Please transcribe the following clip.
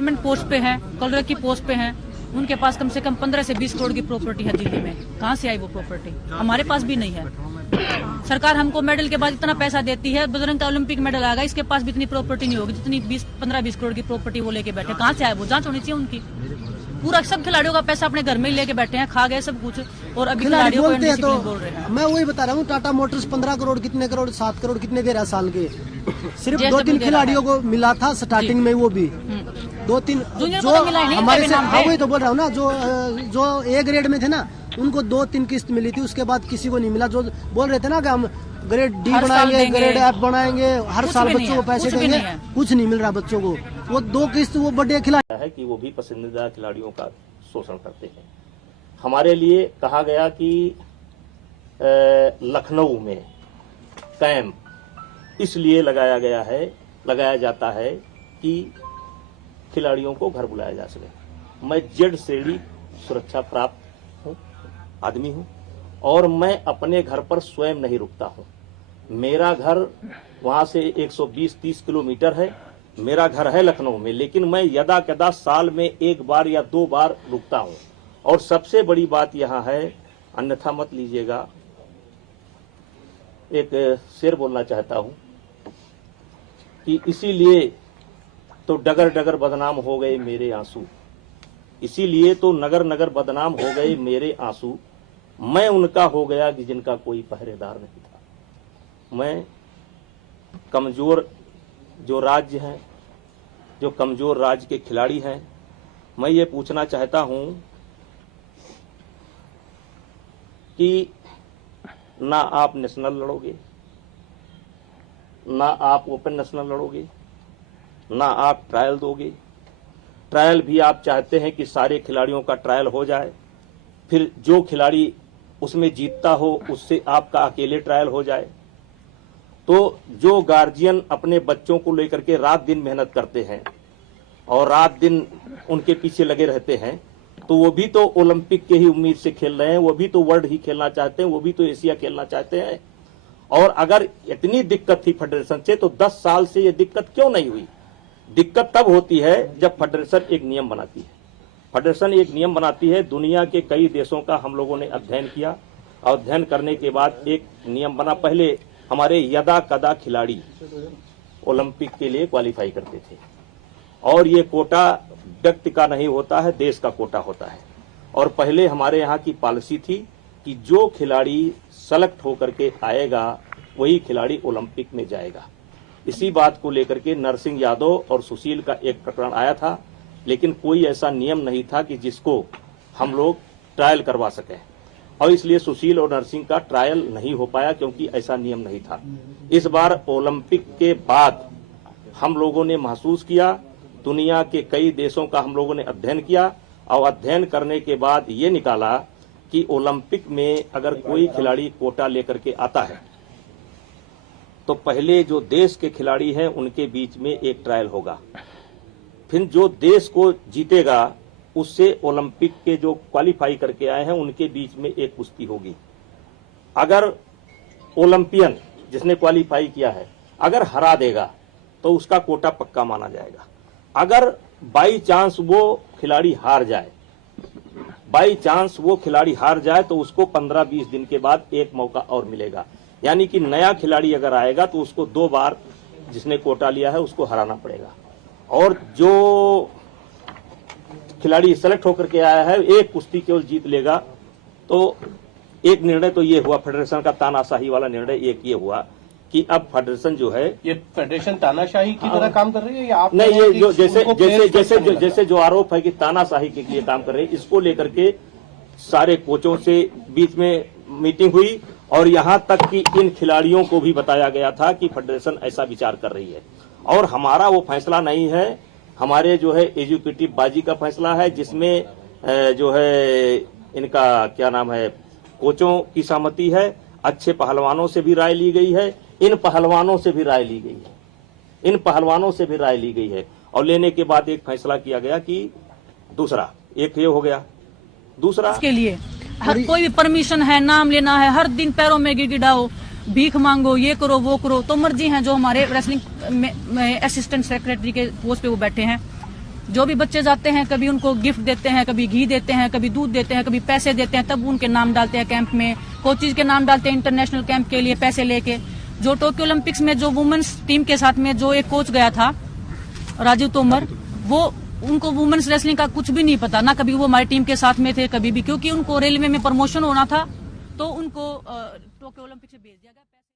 Permanent post पे हैं, colour की पोस्ट पे हैं, उनके पास कम से कम 15 से 20 करोड़ की प्रॉपर्टी है दिल्ली में। कहाँ से आई वो प्रॉपर्टी? हमारे पास भी नहीं है। सरकार हमको मेडल के बाद इतना पैसा देती है, बजरंग का ओलंपिक मेडल आएगा, इसके पास भी इतनी प्रॉपर्टी नहीं होगी जितनी 15-20 करोड़ की प्रॉपर्टी वो लेके बैठे। कहाँ से आए वो? जांच होनी चाहिए उनकी। पूरा सब खिलाड़ियों का पैसा अपने घर में ही लेके बैठे हैं, खा गए सब कुछ, और अभी खिलाड़ियों को इंडिसिप्लिन बोल रहे हैं। मैं वही बता रहा हूँ, टाटा मोटर्स 15 करोड़ कितने करोड़ 7 करोड़ कितने दे रहा साल के, सिर्फ 2-3 खिलाड़ियों को मिला था स्टार्टिंग में, वो भी 2-3 जो हमारे से। हाँ वही तो बोल रहा हूँ ना, जो ए ग्रेड में थे ना उनको 2-3 किस्त मिली थी, उसके बाद किसी को नहीं मिला। जो बोल रहे थे ना कि हम ग्रेड डी बनाएंगे, ग्रेड एफ बनाएंगे, हर साल बच्चों को पैसे देंगे, कुछ नहीं मिल रहा बच्चों को। वो 2 किस्त वो बड़े खिलाड़ी है कि वो भी पसंदीदा खिलाड़ियों का शोषण करते हैं। हमारे लिए कहा गया कि लखनऊ में कैंप इसलिए लगाया जाता है कि खिलाड़ियों को घर बुलाया जा सके। मैं जेड श्रेणी सुरक्षा प्राप्त आदमी हूं और मैं अपने घर पर स्वयं नहीं रुकता हूं। मेरा घर वहां से 120-30 किलोमीटर है। मेरा घर है लखनऊ में, लेकिन मैं यदा कदा साल में 1 बार या 2 बार रुकता हूं। और सबसे बड़ी बात यहां है, अन्यथा मत लीजिएगा, एक शेर बोलना चाहता हूं कि इसीलिए तो डगर डगर बदनाम हो गए मेरे आंसू, इसीलिए तो नगर नगर बदनाम हो गए मेरे आंसू। मैं उनका हो गया कि जिनका कोई पहरेदार नहीं था। मैं कमजोर जो राज्य हैं, जो कमजोर राज्य के खिलाड़ी हैं, मैं ये पूछना चाहता हूं कि ना आप नेशनल लड़ोगे, ना आप ओपन नेशनल लड़ोगे, ना आप ट्रायल दोगे। ट्रायल भी आप चाहते हैं कि सारे खिलाड़ियों का ट्रायल हो जाए, फिर जो खिलाड़ी उसमें जीतता हो उससे आपका अकेले ट्रायल हो जाए। तो जो गार्जियन अपने बच्चों को लेकर के रात दिन मेहनत करते हैं और रात दिन उनके पीछे लगे रहते हैं, तो वो भी तो ओलंपिक के ही उम्मीद से खेल रहे हैं, वो भी तो वर्ल्ड ही खेलना चाहते हैं, वो भी तो एशिया खेलना चाहते हैं। और अगर इतनी दिक्कत थी फेडरेशन से, तो 10 साल से ये दिक्कत क्यों नहीं हुई? दिक्कत तब होती है जब फेडरेशन एक नियम बनाती है। फेडरेशन एक नियम बनाती है। दुनिया के कई देशों का हम लोगों ने अध्ययन किया, और अध्ययन करने के बाद एक नियम बना। पहले हमारे यदा कदा खिलाड़ी ओलंपिक के लिए क्वालिफाई करते थे, और ये कोटा व्यक्ति का नहीं होता है, देश का कोटा होता है। और पहले हमारे यहाँ की पॉलिसी थी कि जो खिलाड़ी सेलेक्ट होकर के आएगा वही खिलाड़ी ओलंपिक में जाएगा। इसी बात को लेकर के नरसिंह यादव और सुशील का एक प्रकरण आया था, लेकिन कोई ऐसा नियम नहीं था कि जिसको हम लोग ट्रायल करवा सकें, और इसलिए सुशील और नरसिंह का ट्रायल नहीं हो पाया, क्योंकि ऐसा नियम नहीं था। इस बार ओलंपिक के बाद हम लोगों ने महसूस किया, दुनिया के कई देशों का हम लोगों ने अध्ययन किया, और अध्ययन करने के बाद ये निकाला कि ओलंपिक में अगर कोई खिलाड़ी कोटा लेकर के आता है तो पहले जो देश के खिलाड़ी हैं उनके बीच में एक ट्रायल होगा, फिर जो देश को जीतेगा उससे ओलंपिक के जो क्वालिफाई करके आए हैं उनके बीच में एक कुश्ती होगी। अगर ओलंपियन जिसने क्वालिफाई किया है अगर हरा देगा तो उसका कोटा पक्का माना जाएगा। अगर बाई चांस वो खिलाड़ी हार जाए, तो उसको 15-20 दिन के बाद एक मौका और मिलेगा। यानी कि नया खिलाड़ी अगर आएगा तो उसको 2 बार जिसने कोटा लिया है उसको हराना पड़ेगा, और जो खिलाड़ी सेलेक्ट होकर के आया है एक कुश्ती केवल जीत लेगा। तो एक निर्णय तो ये हुआ, फेडरेशन का तानाशाही वाला निर्णय एक ये हुआ कि अब फेडरेशन जो है, ये फेडरेशन तानाशाही की तरह काम कर रही है या आप नहीं, ये जो जैसे जो आरोप है कि तानाशाही के लिए काम कर रहे हैं, इसको लेकर के सारे कोचों से बीच में मीटिंग हुई, और यहां तक कि इन खिलाड़ियों को भी बताया गया था कि फेडरेशन ऐसा विचार कर रही है। और हमारा वो फैसला नहीं है, हमारे जो है एजुकेटिव बाजी का फैसला है, जिसमें जो है इनका क्या नाम है, कोचों की सहमति है, अच्छे पहलवानों से भी राय ली गई है, इन पहलवानों से भी राय ली गई है, और लेने के बाद एक फैसला किया गया कि दूसरा एक ये हो गया। दूसरा इसके लिए हर कोई भी परमिशन है, नाम लेना है, हर दिन पैरों में गिड़गिड़ाओ, भीख मांगो, ये करो वो करो, तो मर्जी है। जो हमारे रेसलिंग में असिस्टेंट सेक्रेटरी के पोस्ट पे वो बैठे हैं, जो भी बच्चे जाते हैं कभी उनको गिफ्ट देते हैं, कभी घी देते हैं, कभी दूध देते हैं, कभी पैसे देते हैं, तब उनके नाम डालते हैं कैंप में, कोचेज के नाम डालते हैं इंटरनेशनल कैंप के लिए पैसे लेके। जो टोक्यो ओलंपिक्स में जो वुमेन्स टीम के साथ में जो एक कोच गया था राजीव तोमर, वो उनको वुमेन्स रेसलिंग का कुछ भी नहीं पता, ना कभी वो हमारी टीम के साथ में थे कभी भी, क्योंकि उनको रेलवे में प्रमोशन होना था तो उनको टोक्यो ओलंपिक से भेज दिया गया।